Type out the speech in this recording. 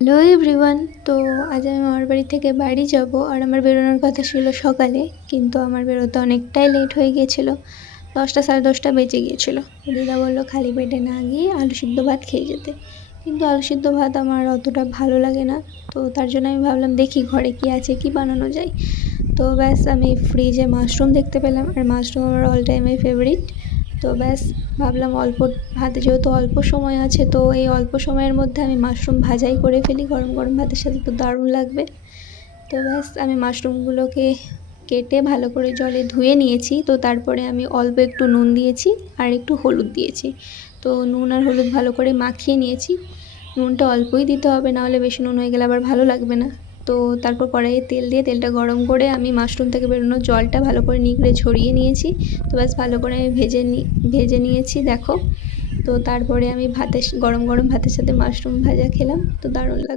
Hello everyone. তো আজ আমি মামার বাড়ি থেকে বাড়ি যাব, আর আমার বেরোনোর কথা ছিল সকালে, কিন্তু আমার বেরোতে অনেকটাই লেট হয়ে গিয়েছিল। 10টা 10:30 বেজে গিয়েছিলো। দিদা বললো খালি পেটে না গিয়ে আলু সিদ্ধ ভাত খেয়ে যেতে, কিন্তু আলু সিদ্ধ ভাত আমার অতটা ভালো লাগে না। তো তার জন্য আমি ভাবলাম দেখি ঘরে কি আছে, কি বানানো যায়। তো ব্যাস আমি ফ্রিজে মাশরুম দেখতে পেলাম, আর মাশরুম আমার অল টাইমের ফেভারিট। তো ব্যাস ভাবলাম হাতে যেহেতু অল্প সময় আছে, তো এই অল্প সময়ের মধ্যে আমি মাশরুম ভাজাই করে ফেলি, গরম গরম ভাতের সাথে তো দারুণ লাগবে। তো ব্যাস আমি মাশরুমগুলোকে কেটে ভালো করে জলে ধুয়ে নিয়েছি। তো তারপরে আমি অল্প একটু নুন দিয়েছি আর একটু হলুদ দিয়েছি। তো নুন আর হলুদ ভালো করে মাখিয়ে নিয়েছি। নুনটা অল্পই দিতে হবে, নাহলে বেশি নুন হয়ে গেলে আবার ভালো লাগবে না। তো তারপর কড়াইয়ে তেল দিয়ে তেলটা গরম করে আমি মাশরুম থেকে বেরোনো জলটা ভালো করে নিগড়ে ঝরিয়ে নিয়েছি। তো ব্যাস ভালো করে আমি ভেজে নিয়েছি দেখো। তো তারপরে আমি গরম গরম ভাতের সাথে মাশরুম ভাজা খেলাম, তো দারুণ লাগলো।